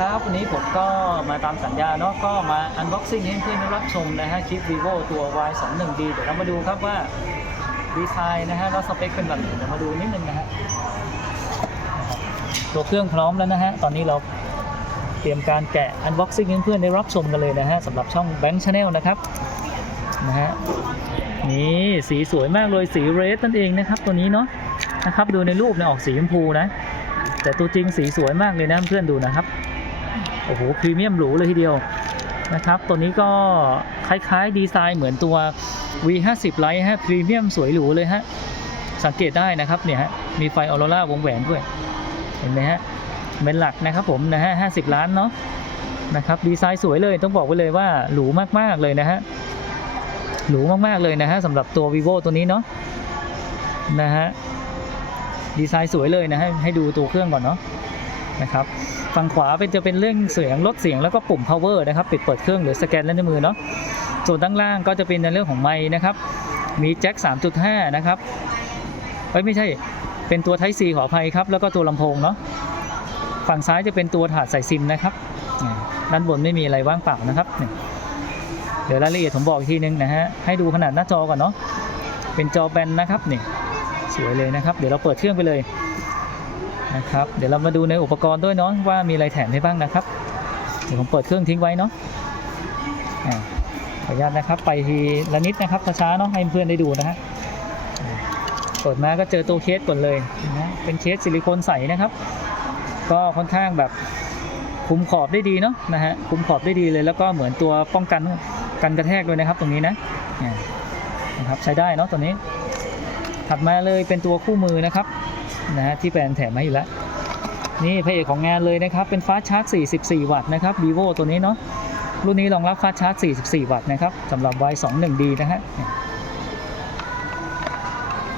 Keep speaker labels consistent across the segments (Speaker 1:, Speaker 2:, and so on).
Speaker 1: ครับ วันนี้ผมก็มาตามสัญญาเนาะก็มา unboxing ให้เพื่อนรับชมนะฮะคลิป vivo ตัว y 2 1 d เดี๋ยวเรามาดูครับว่าดีไซน์นะฮะแล้วสเปคเป็นแบบไหนเดี๋ยวมาดูนิดนึงนะฮะตัวเครื่องพร้อมแล้วนะฮะ ตอนนี้เราเตรียมการแกะ unboxing ให้เพื่อนได้รับชมกันเลยนะฮะสำหรับช่อง Bank Channel นะครับนะฮะนี่สีสวยมากเลยสีเรดนั่นเองนะครับ ตัวนี้เนาะนะครับดูในรูปเนี่ยออกสีชมพูนะแต่ตัวจริงสีสวยมากเลยนะเพื่อนดูนะครับ โอ้โหพรีเมียมหรูเลยทีเดียวนะครับ ตัวนี้ก็คล้ายๆ ดีไซน์เหมือนตัว V50 Lite ฮะพรีเมียมสวยหรูเลยฮะ สังเกตได้นะครับเนี่ยฮะ มีไฟออโรราวงแหวนด้วย เห็นไหมฮะเป็นหลักนะครับผมนะฮะ50ล้านเนาะนะครับดีไซน์สวยเลยต้องบอกไว้เลยว่าหรูมากๆเลยนะฮะหรูมากๆเลยนะฮะสำหรับตัว vivo ตัวนี้เนาะนะฮะดีไซน์สวยเลยนะให้ให้ดูตัวเครื่องก่อนเนาะ นะครับฝั่งขวาเป็นจะเป็นเรื่องเสียงลดเสียงแล้วก็ปุ่ม power นะครับปิดเปิดเครื่องหรือสแกนและในวมือเนาะส่วนด้านล่างก็จะเป็นในเรื่องของไม้นะครับมีแจ็ค3.5 นะครับเอ้ยไม่ใช่เป็นตัว Type C ขออภัยครับแล้วก็ตัวลำโพงเนาะฝั่งซ้ายจะเป็นตัวถาดใส่ซิมนะครับด้านบนไม่มีอะไรว่างเปล่านะครับ เดี๋ยวรายละเอียดผมบอกอีกทีนึงนะฮะให้ดูขนาดหน้าจอก่อนเนาะเป็นจอแบนนะครับนี่สวยเลยนะครับ เดี๋ยวเราเปิดเครื่องไปเลย นะครับ เดี๋ยวเรามาดูในอุปกรณ์ด้วยเนาะว่ามีอะไรแถมให้บ้างนะครับ เดี๋ยวผมเปิดเครื่องทิ้งไว้เนาะอ่าขออนุญาตนะครับไปทีละนิดนะครับช้าๆเนาะให้เพื่อนได้ดูนะฮะเปิดมาก็เจอตัวเคสก่อนเลยนะเป็นเคสซิลิโคนใสนะครับ ก็ค่อนข้างแบบคุมขอบได้ดีเนาะนะฮะคุมขอบได้ดีเลย แล้วก็เหมือนตัวป้องกันกันกระแทกด้วยนะครับตรงนี้นะนะครับใช้ได้เนาะตัวนี้ ถัดมาเลยเป็นตัวคู่มือนะครับ นะฮะที่แบรนด์แถมมาอยู่แล้ว นี่พระเอกของงานเลยนะครับ เป็นฟาสชาร์จ 44 วัตต์นะครับ vivo ตัวนี้เนาะรุ่นนี้รองรับฟาสชาร์จ 44 วัตต์นะครับสำหรับ y 2 1 d นะฮะ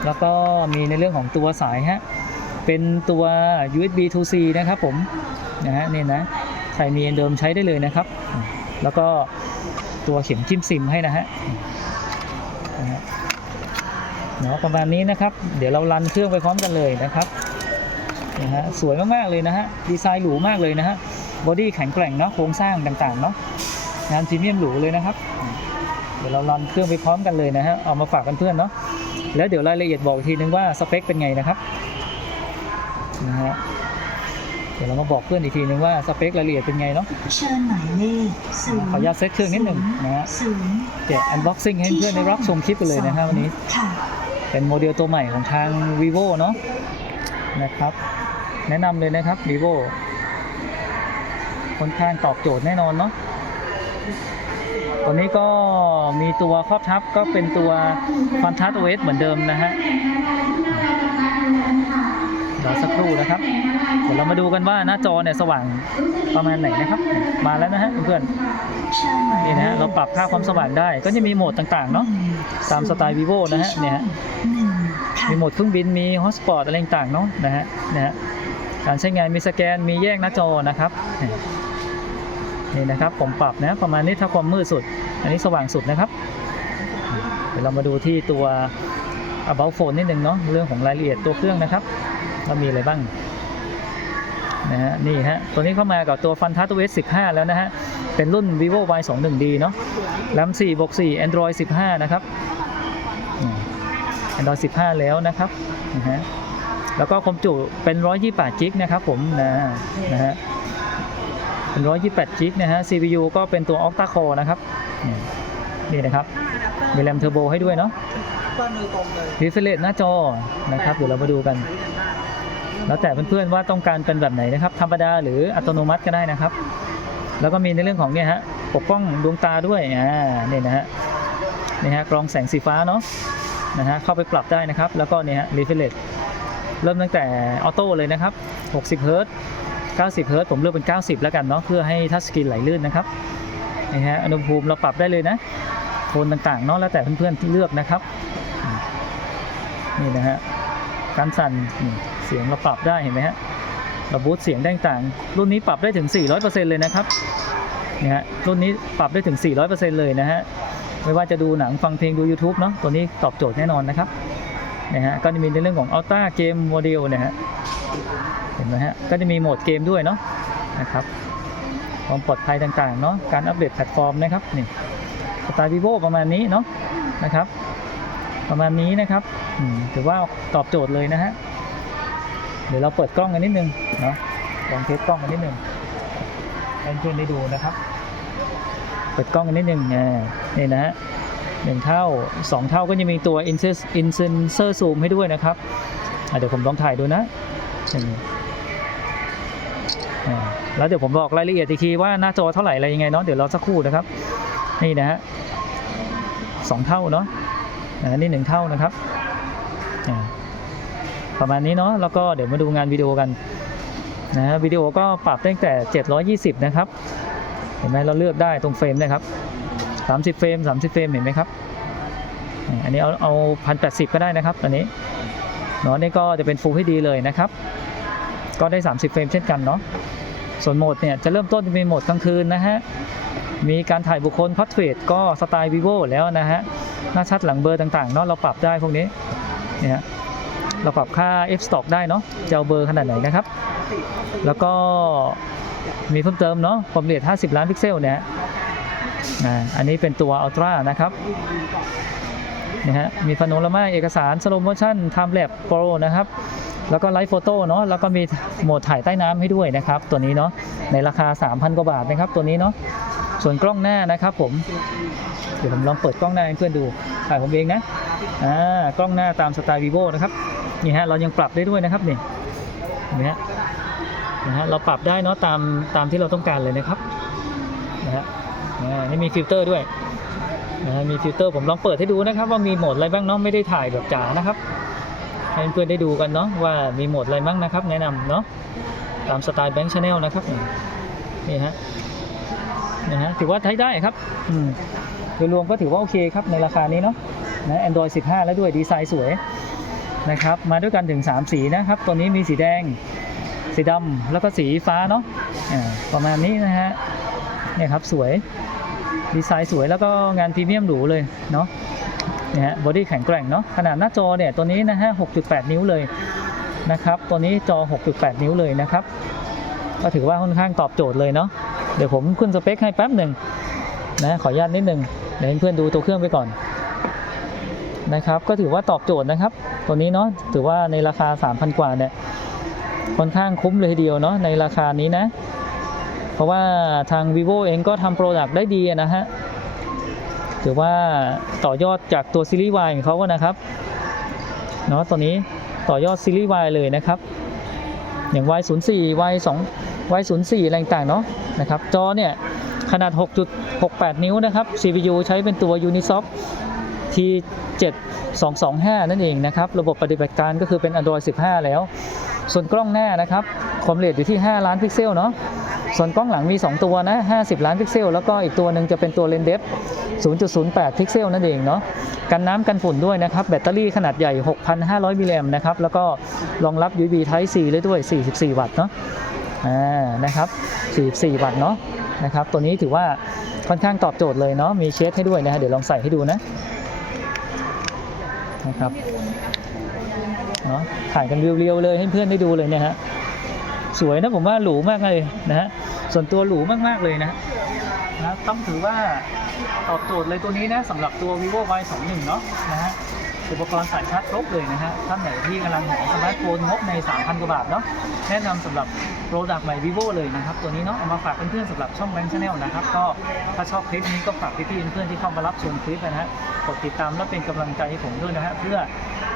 Speaker 1: แล้วก็มีในเรื่องของตัวสายฮะเป็นตัว USB to C นะครับผมนะฮะนี่นะใครมีเดิมใช้ได้เลยนะครับ แล้วก็ตัวเข็มจิ้มซิมให้นะฮะ เนาะประมาณนี้นะครับ เดี๋ยวเรารันเครื่องไปพร้อมกันเลยนะครับนะฮะสวยมากๆเลยนะฮะดีไซน์หรูมากเลยนะฮะบอดี้แข็งแกร่งเนาะโครงสร้างต่างๆเนาะงานพรีเมียมหรูเลยนะครับ เดี๋ยวเรารันเครื่องไปพร้อมกันเลยนะฮะเอามาฝากกันเพื่อนๆเนาะแล้วเดี๋ยวรายละเอียดบอกอีกทีนึงว่าสเปคเป็นไงนะครับนะฮะเดี๋ยวเรามาบอกเพื่อนอีกทีนึงว่าสเปครายละเอียดเป็นไงเนาะ
Speaker 2: เชิญหมายเลขศูนย์
Speaker 1: ขออนุญาตเซตเครื่องนิดหนึ่งนะฮะ
Speaker 2: ศูนย์
Speaker 1: แกะ unboxing ให้เพื่อนได้รับชมคลิปกันเลยนะฮะวันนี้
Speaker 2: ค่ะ
Speaker 1: เป็นโมเดลตัวใหม่ของทาง vivo เนาะนะครับ แนะนำเลยนะครับ vivo ค่อนข้างตอบโจทย์แน่นอนเนาะตัวนี้ก็มีตัวครอบทับก็เป็นตัวฟันทัสโอเอสเหมือนเดิมนะฮะ รอสักครู่นะครับ เดี๋ยวเรามาดูกันว่าหน้าจอเนี่ยสว่างประมาณไหนนะครับ มาแล้วนะฮะเพื่อน
Speaker 2: เชิญหมาย
Speaker 1: ๆ
Speaker 2: เลข
Speaker 1: นี่นะฮะเราปรับค่าความสว่างได้ ก็จะมีโหมดต่างๆเนาะตามสไตล์ vivo นะฮะเนี่ยฮะ
Speaker 2: หนึ่งค่ะ
Speaker 1: มีโหมดเครื่องบินมีฮอสปอร์ตอะไรต่างๆเนาะนะฮะนะฮะการใช้งานมีสแกนมีแยกหน้าจอนะครับนี่นะครับผมปรับนะประมาณนี้ถ้าความมืดสุด อันนี้สว่างสุดนะครับ เดี๋ยวเรามาดูที่ตัว about phone นิดนึงเนาะเรื่องของรายละเอียดตัวเครื่องนะครับ ว่ามีอะไรบ้างนะฮะนี่ฮะตัวนี้เข้ามากับตัว Fun Touch OS 15 แล้วนะฮะ เป็นรุ่น vivo y 2 1 d เนาะ RAM 4บวก4 Android 15 นะครับ Android 15 แล้วนะครับนะฮะแล้วก็ความจุเป็น 128กิกนะครับผมนะนะฮะเป็น 128กิกนะฮะ CPU ก็เป็นตัว Octa Core นะครับ นี่นะครับ มีแรมเทอร์โบให้ด้วยเนาะ Refresh หน้าจอนะครับ เดี๋ยวเรามาดูกัน แล้วแต่เพื่อนๆว่าต้องการเป็นแบบไหนนะครับ ธรรมดาหรืออัตโนมัติก็ได้นะครับ แล้วก็มีในเรื่องของเนี่ยฮะปกป้องดวงตาด้วยอ่าเนี่ยนะฮะนี่ฮะกรองแสงสีฟ้าเนาะนะฮะเข้าไปปรับได้นะครับ แล้วก็เนี่ยฮะรีเฟรชเริ่มตั้งแต่ออโต้เลยนะครับ 60เฮิร์ต90เฮิร์ตผมเลือกเป็น 90 แล้วกันเนาะเพื่อให้ทัชสกรีนไหลลื่นนะครับนี่ฮะอุณหภูมิเราปรับได้เลยนะโทนต่างๆเนาะแล้วแต่เพื่อนๆที่เลือกนะครับนี่นะฮะการสั่น เสียงเราปรับได้เห็นไหมฮะเราบูตเสียงได้ต่าง รุ่นนี้ปรับได้ถึง 400%เลยนะครับนะฮะรุ่นนี้ปรับได้ถึง 400%เลยนะฮะไม่ว่าจะดูหนังฟังเพลงดู YouTube เนาะตัวนี้ตอบโจทย์แน่นอนนะครับนะฮะก็จะมีในเรื่องของ Ultra Game Model นะฮะเห็นไหมฮะก็จะมีโหมดเกมด้วยเนาะนะครับความปลอดภัยต่างๆเนาะการอัปเดตแพลตฟอร์มนะครับนี่สไตล์ vivo ประมาณนี้เนาะนะครับ ประมาณนี้นะครับถือว่าตอบโจทย์เลยนะฮะ เดี๋ยวเราเปิดกล้องกันนิดนึงเนาะลองเทสกล้องกันนิดนึงให้เพื่อนๆได้ดูนะครับ เปิดกล้องกันนิดนึงอ่านี่นะฮะหนึ่งเท่าสองเท่าก็จะมีตัว insert insert zoom ให้ด้วยนะครับเดี๋ยวผมลองถ่ายดูนะแล้วเดี๋ยวผมบอกรายละเอียดอีกทีว่าหน้าจอเท่าไหร่อะไรยังไงเนาะเดี๋ยวรอสักครู่นะครับ นี่นะฮะสองเท่าเนาะอ่านี่หนึ่งเท่านะครับ ประมาณนี้เนาะแล้วก็เดี๋ยวมาดูงานวิดีโอกันนะวิดีโอก็ปรับตั้งแต่ 720 นะครับ เห็นไหมเราเลือกได้ตรงเฟรมนะครับ 30 เฟรม 30 เฟรมเห็นไหมครับ อันนี้เอาเอา1080ก็ได้นะครับอันนี้เนาะนี่ก็จะเป็น Full HD เลยนะครับ ก็ได้ 30 เฟรมเช่นกันเนาะส่วนโหมดเนี่ยจะเริ่มต้นจะเป็นโหมดกลางคืนนะฮะมีการถ่ายบุคคล Portrait ก็สไตล์ vivo แล้วนะฮะหน้าชัดหลังเบอร์ต่างๆเนาะเราปรับได้พวกนี้เนี่ย เราปรับค่า f stop ได้เนาะจะเอาเบอร์ขนาดไหนนะครับ แล้วก็มีเพิ่มเติมเนาะความละเอียด 50 ล้านพิกเซลเนี่ยอันนี้เป็นตัว Ultra นะครับนะฮะมีพาโนรามาเอกสาร slow motion time lapse pro นะครับ แล้วก็ไลฟ์โฟโต้เนาะแล้วก็มีโหมดถ่ายใต้น้ำให้ด้วยนะครับ ตัวนี้เนาะในราคา 3,000 กว่าบาทนะครับตัวนี้เนาะ ส่วนกล้องหน้านะครับผม เดี๋ยวผมลองเปิดกล้องหน้าให้เพื่อนดูถ่ายผมเองนะอ่ากล้องหน้าตามสไตล์ vivo นะครับนี่ฮะเรายังปรับได้ด้วยนะครับนี่เห็นไหมฮะนะฮะเราปรับได้เนาะตามตามที่เราต้องการเลยนะครับนะฮะอ่านี่มีฟิลเตอร์ด้วยนะฮะมีฟิลเตอร์ผมลองเปิดให้ดูนะครับ ว่ามีโหมดอะไรบ้างเนาะไม่ได้ถ่ายแบบจ๋านะครับให้เพื่อนได้ดูกันเนาะว่ามีโหมดอะไรบ้างนะครับ แนะนำเนาะตามสไตล์แบงค์ชาแนลนะครับนี่ฮะ นะฮะถือว่าใช้ได้ครับอืมโดยรวมก็ถือว่าโอเคครับในราคานี้เนาะนะ Android 15แล้วด้วยดีไซน์สวยนะครับมาด้วยกันถึง 3 สีนะครับ ตัวนี้มีสีแดง สีดำแล้วก็สีฟ้าเนาะประมาณนี้นะฮะเนี่ยครับสวยดีไซน์สวยแล้วก็งานพรีเมียมหรูเลยเนาะเนะฮะบอดี้แข็งแกร่งเนาะขนาดหน้าจอเนี่ยตัวนี้นะฮะ 6.8 นิ้วเลยนะครับ ตัวนี้จอ 6.8 นิ้วเลยนะครับ ก็ถือว่าค่อนข้างตอบโจทย์เลยเนาะ เดี๋ยวผมขึ้นสเปคให้แป๊บหนึ่งนะขออนุญาตนิดหนึ่งเดี๋ยวให้เพื่อนดูตัวเครื่องไปก่อนนะครับ ก็ถือว่าตอบโจทย์นะครับ ตัวนี้เนาะถือว่าในราคา 3,000 กว่าเนี่ยค่อนข้างคุ้มเลยทีเดียวเนาะในราคานี้นะ เพราะว่าทาง vivo เองก็ทำโปรดักต์ได้ดีนะฮะถือว่าต่อยอดจากตัวซีรีส์ Y ของเขาอะนะครับเนาะตัวนี้ต่อยอดซีรีส์ Y เลยนะครับ อย่าง Y04 Y2 Y04 อะไรต่างเนาะนะครับจอเนี่ยขนาด 6.68 นิ้วนะครับ CPU ใช้เป็นตัว Unisoc T7225 นั่นเองนะครับระบบปฏิบัติการก็คือเป็น Android 15 แล้ว ส่วนกล้องหน้านะครับความละเอียดอยู่ที่ 5 ล้านพิกเซลเนาะส่วนกล้องหลังมี 2 ตัวนะ 50 ล้านพิกเซล แล้วก็อีกตัวหนึ่งจะเป็นตัวเลนส์เดฟ0.08 พิกเซลนั่นเองเนาะ กันน้ำกันฝุ่นด้วยนะครับ แบตเตอรี่ขนาดใหญ่ 6,500 มิลลิแอมนะครับ แล้วก็รองรับ USB Type C เลยด้วย 44 วัตต์เนาะ อ่านะครับ44วัตต์เนาะนะครับตัวนี้ถือว่าค่อนข้างตอบโจทย์เลยเนาะมีเคสให้ด้วยนะฮะเดี๋ยวลองใส่ให้ดูนะนะครับเนาะถ่ายกันเรียวๆเลยให้เพื่อนได้ดูเลยเนี่ยฮะสวยนะผมว่าหรูมากเลยนะฮะส่วนตัวหรูมากๆเลยนะนะต้องถือว่าตอบโจทย์เลยตัวนี้นะสำหรับตัว vivo y 2 1เนาะนะฮะอุปกรณ์สายชาร์จครบเลยนะฮะท่านไหนที่กำลังหาสมาร์ทโฟนงบใน 3,000 กว่าบาทเนาะแนะนำสำหรับ โปรดักต์ใหม่ vivo เลยนะครับ ตัวนี้เนาะเอามาฝากเพื่อนๆสำหรับช่องแบงค์ชาแนลนะครับ ก็ถ้าชอบคลิปนี้ก็ฝากพี่ๆเพื่อนๆที่เข้ามารับชมคลิปนะฮะกดติดตามและเป็นกำลังใจให้ผมด้วยนะฮะเพื่อ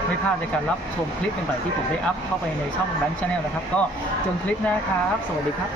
Speaker 1: ไม่พลาดในการรับชมคลิปใหม่ๆที่ผมได้อัพเข้าไปในช่องแบงค์ชาแนลนะครับ ก็จนคลิปหนะครับ สวัสดีครับ